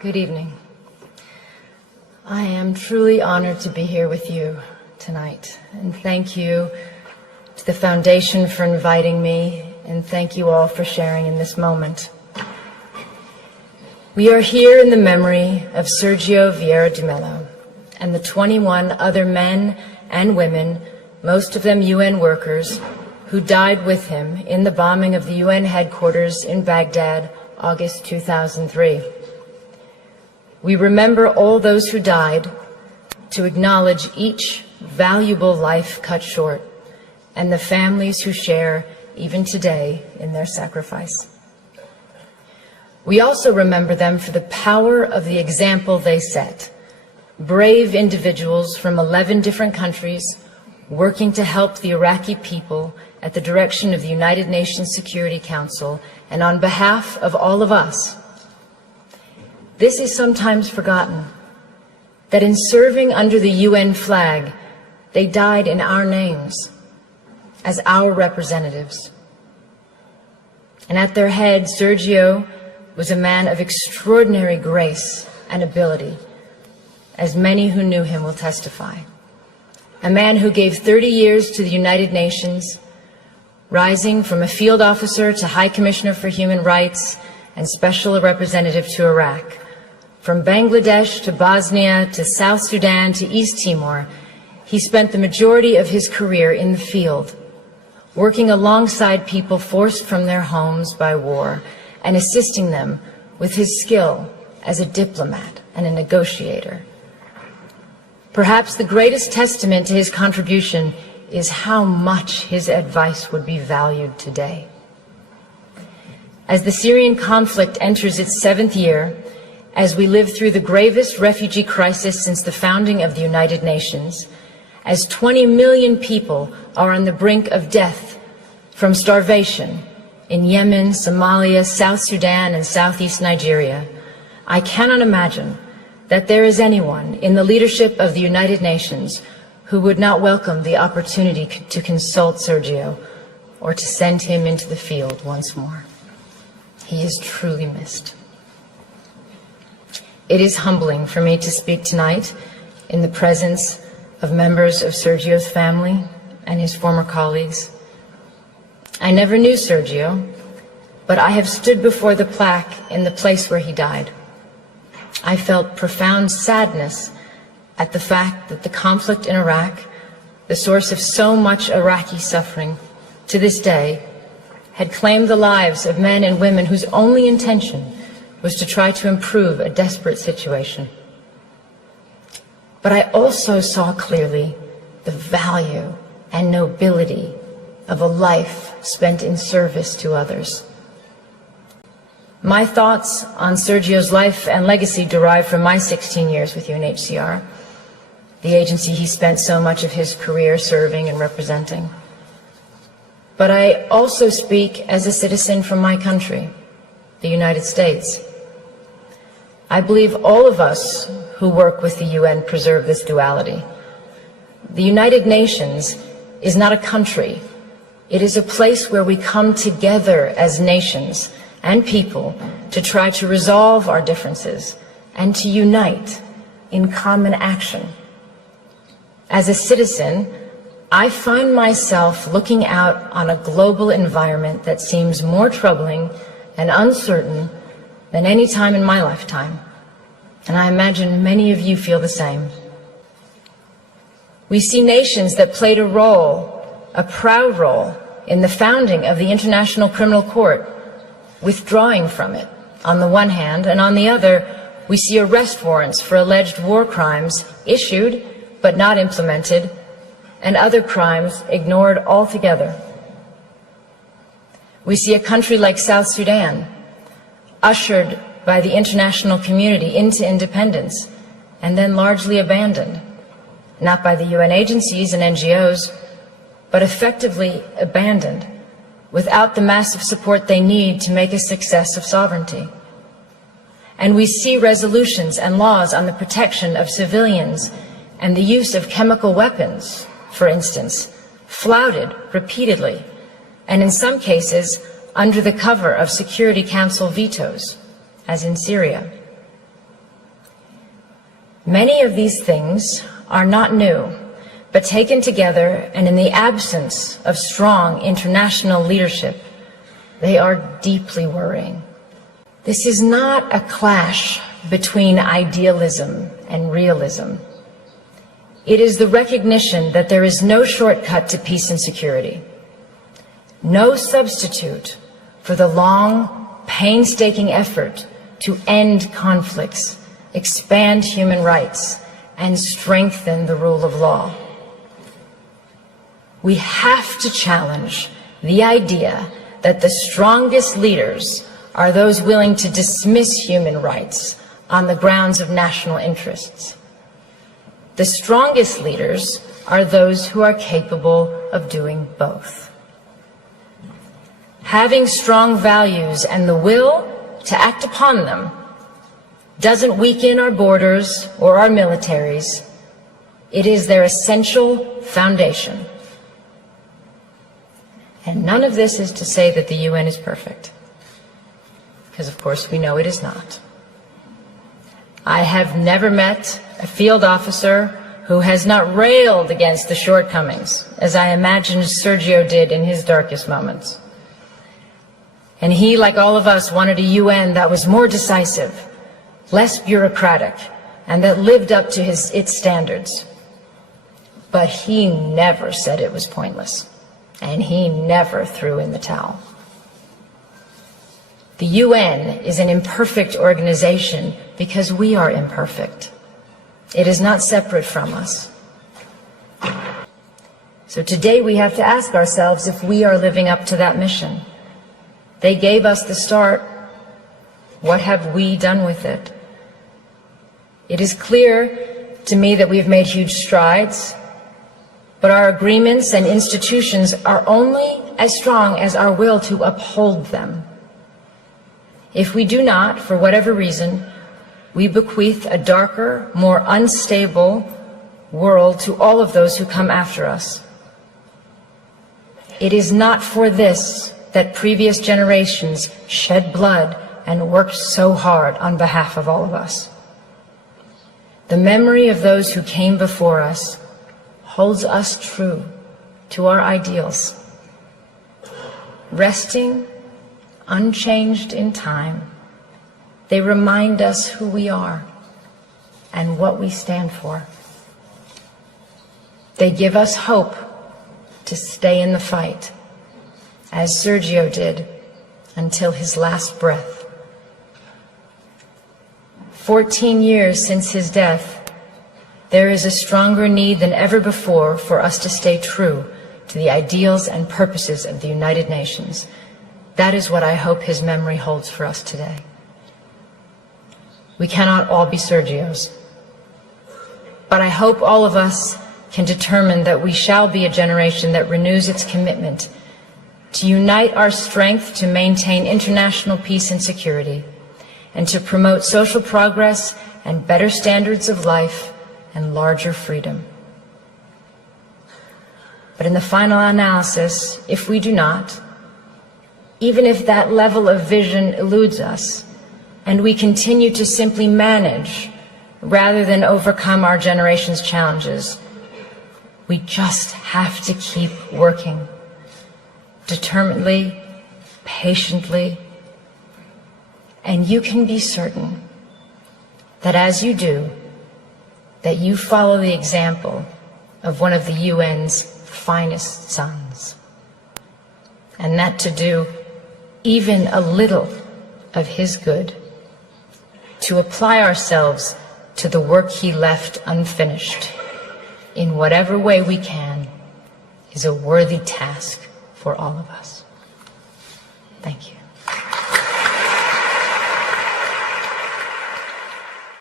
Good evening. I am truly honored to be here with you tonight, and thank you to the Foundation for inviting me, and thank you all for sharing in this moment. We are here in the memory of Sergio Vieira de Mello and the 21 other men and women, most of them UN workers, who died with him in the bombing of the UN headquarters in Baghdad, August 2003. We remember all those who died to acknowledge each valuable life cut short and the families who share, even today, in their sacrifice. We also remember them for the power of the example they set. Brave individuals from 11 different countries working to help the Iraqi people at the direction of the United Nations Security Council and on behalf of all of us. This is sometimes forgotten, that in serving under the UN flag, they died in our names, as our representatives. And at their head, Sergio was a man of extraordinary grace and ability, as many who knew him will testify. A man who gave 30 years to the United Nations, rising from a field officer to High Commissioner for Human Rights and Special Representative to Iraq. From Bangladesh to Bosnia to South Sudan to East Timor, he spent the majority of his career in the field, working alongside people forced from their homes by war and assisting them with his skill as a diplomat and a negotiator. Perhaps the greatest testament to his contribution is how much his advice would be valued today. As the Syrian conflict enters its 7th year, as we live through the gravest refugee crisis since the founding of the United Nations, as 20 million people are on the brink of death from starvation in Yemen, Somalia, South Sudan, and Southeast Nigeria, I cannot imagine that there is anyone in the leadership of the United Nations who would not welcome the opportunity to consult Sergio or to send him into the field once more. He is truly missed. It is humbling for me to speak tonight in the presence of members of Sergio's family and his former colleagues. I never knew Sergio, but I have stood before the plaque in the place where he died. I felt profound sadness at the fact that the conflict in Iraq, the source of so much Iraqi suffering to this day, had claimed the lives of men and women whose only intention was to try to improve a desperate situation. But I also saw clearly the value and nobility of a life spent in service to others. My thoughts on Sergio's life and legacy derive from my 16 years with UNHCR, the agency he spent so much of his career serving and representing. But I also speak as a citizen from my country, the United States. I believe all of us who work with the UN preserve this duality. The United Nations is not a country. It is a place where we come together as nations and people to try to resolve our differences and to unite in common action. As a citizen, I find myself looking out on a global environment that seems more troubling and uncertain than any time in my lifetime, and I imagine many of you feel the same. We see nations that played a role, a proud role, in the founding of the International Criminal Court, withdrawing from it on the one hand, and on the other, we see arrest warrants for alleged war crimes issued but not implemented, and other crimes ignored altogether. We see a country like South Sudan, ushered by the international community into independence, and then largely abandoned, not by the UN agencies and NGOs, but effectively abandoned, without the massive support they need to make a success of sovereignty. And we see resolutions and laws on the protection of civilians and the use of chemical weapons, for instance, flouted repeatedly, and in some cases under the cover of Security Council vetoes, as in Syria. Many of these things are not new, but taken together and in the absence of strong international leadership, they are deeply worrying. This is not a clash between idealism and realism. It is the recognition that there is no shortcut to peace and security, no substitute for the long, painstaking effort to end conflicts, expand human rights, and strengthen the rule of law. We have to challenge the idea that the strongest leaders are those willing to dismiss human rights on the grounds of national interests. The strongest leaders are those who are capable of doing both. Having strong values and the will to act upon them doesn't weaken our borders or our militaries. It is their essential foundation. And none of this is to say that the UN is perfect, because of course we know it is not. I have never met a field officer who has not railed against the shortcomings, as I imagine Sergio did in his darkest moments. And he, like all of us, wanted a UN that was more decisive, less bureaucratic, and that lived up to its standards. But he never said it was pointless. And he never threw in the towel. The UN is an imperfect organization because we are imperfect. It is not separate from us. So today we have to ask ourselves if we are living up to that mission. They gave us the start. What have we done with it? It is clear to me that we've made huge strides, but our agreements and institutions are only as strong as our will to uphold them. If we do not, for whatever reason, we bequeath a darker, more unstable world to all of those who come after us. It is not for this that previous generations shed blood and worked so hard on behalf of all of us. The memory of those who came before us holds us true to our ideals, resting unchanged in time. They remind us who we are and what we stand for. They give us hope to stay in the fight, as Sergio did until his last breath. 14 years since his death, there is a stronger need than ever before for us to stay true to the ideals and purposes of the United Nations. That is what I hope his memory holds for us today. We cannot all be Sergios, but I hope all of us can determine that we shall be a generation that renews its commitment to unite our strength to maintain international peace and security, and to promote social progress and better standards of life and larger freedom. But in the final analysis, if we do not, even if that level of vision eludes us, and we continue to simply manage rather than overcome our generation's challenges, we just have to keep working, determinedly, patiently, and you can be certain that as you do, that you follow the example of one of the UN's finest sons, and that to do even a little of his good, to apply ourselves to the work he left unfinished, in whatever way we can, is a worthy task for all of us. Thank you.